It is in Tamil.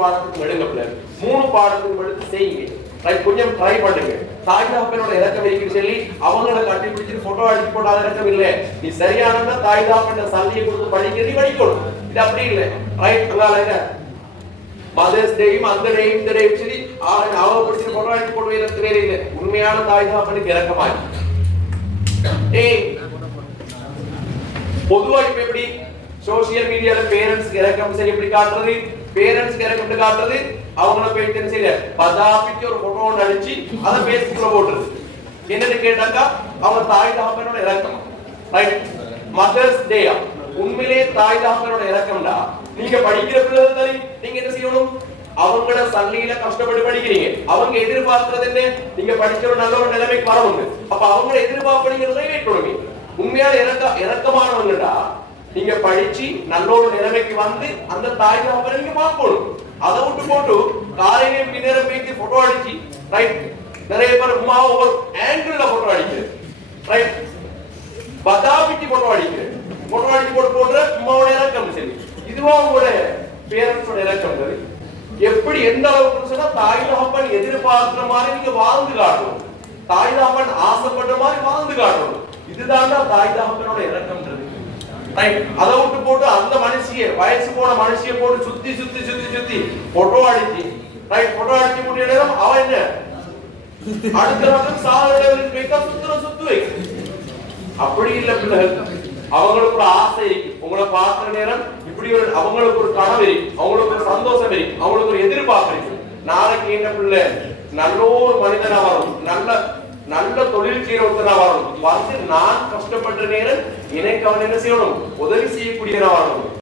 பாடத்துக்கு எடுங்க பிள்ளை, 3 பாடத்துக்கு எடுத்து செய்யுங்க. ரைட், கொஞ்சம் ட்ரை பண்ணுங்க. தாய் தகப்பனோட இறக்கம் இருக்குன்னு சொல்லி அவங்கள கட்டி பிடிச்சிட்டு போட்டோ அடிச்சு போட்டாத இறக்கம் இல்லை. நீ சரியானதா தாய் தகப்பன் சல்லியை கொடுத்து படிக்கிறது படிக்கணும். இது அப்படி இல்லை. ரைட், அதனால மதர்ஸ் டேயும் அந்த டேயும் இந்த டேயும் சரி அவ பிடிச்சிட்டு போட்டோ அடிச்சு போட்டு இறக்கு வேற இல்லை. உண்மையான தாய் தகப்பனுக்கு இறக்கமாய் பொதுவா இப்ப எப்படி சோசியல் மீடியால பேரண்ட்ஸ்க்கு இறக்கம் சரி எப்படி காட்டுறது, பேரண்ட்ஸ்க்கு இறக்கம் காட்டுறது அவங்கள போயிட்டு என்ன செய்யல பதாபிக்கு ஒரு போட்டோ அடிச்சு அதை பேஸ்புக்ல போட்டுருது. என்னன்னு கேட்டாக்கா அவங்க தாய் தகப்பனோட இறக்கம். ரைட், மதர்ஸ் டே உண்மையிலே தாய் தகப்பனோட இறக்கம்டா. நீங்க படிக்கிற பிள்ளைகள் தானே, நீங்க என்ன செய்யணும், அவங்களோட சல்லியில கஷ்டப்பட்டு படிக்கிறீங்க. அவங்க எதிர்பார்க்கிறது என்ன, நீங்க படிச்ச ஒரு நல்ல ஒரு நிலைமைக்கு வரவங்க. அப்ப அவங்கள எதிர்பார்ப்பீங்கிறதை வைக்கணும். உண்மையான இறக்கமானவங்கடா நீங்க படிச்சு நல்ல ஒரு நிலைமைக்கு வந்து அந்த தாய் தகப்பனை நீங்க பார்க்கணும். அதை விட்டு போட்டு காலையில பின்னேற பேசி போட்டோ அடிச்சு, ரைட், நிறைய பேர் உமா ஒரு ஆங்கிள் போட்டோ அடிக்கிறது, ரைட், பதாபிக்கு போட்டோ அடிக்கிறது, போட்டோ அடிச்சு போடுற உமாவோட இறக்கம் சரி. இதுவா உங்களோட பேரண்ட்ஸோட இறக்கம். எப்படி எந்த அளவுக்கு சொன்னா தாய் தகப்பன் எதிர்பார்க்கிற மாதிரி நீங்க வாழ்ந்து காட்டணும், தாய் தகப்பன் ஆசைப்படுற மாதிரி வாழ்ந்து காட்டணும். இதுதான் தாய் தகப்பனோட இறக்கம்ன்றது. அதை விட்டு போட்டு அந்த மனுஷிய வயசு போன மனுஷிய போட்டு சுத்தி சுத்தி சுத்தி சுத்தி போட்டோ அடிச்சு, ரைட், போட்டோ அடிச்சு முடிய நேரம் அவன் என்ன அடுத்த பக்கம் சாதனை சுத்து வை. அப்படி இல்ல பிள்ளைகள், அவங்களுக்கு ஒரு ஆசை இருக்கு. உங்களை பார்க்கிற நேரம் இப்படி ஒரு அவங்களுக்கு ஒரு கனவு இருக்கு, அவங்களுக்கு ஒரு சந்தோஷம் இருக்கு, அவங்களுக்கு ஒரு எதிர்பார்ப்பு இருக்கு. நாளைக்கு என்ன பிள்ளை நல்ல ஒரு மனிதனா வரும், நல்ல தொழில் செய்யற ஒருத்தனா வரணும். வந்து நான் கஷ்டப்பட்ட நேரம் எனக்கு அவன் என்ன செய்யணும், உதவி செய்யக்கூடியவனா வரணும்.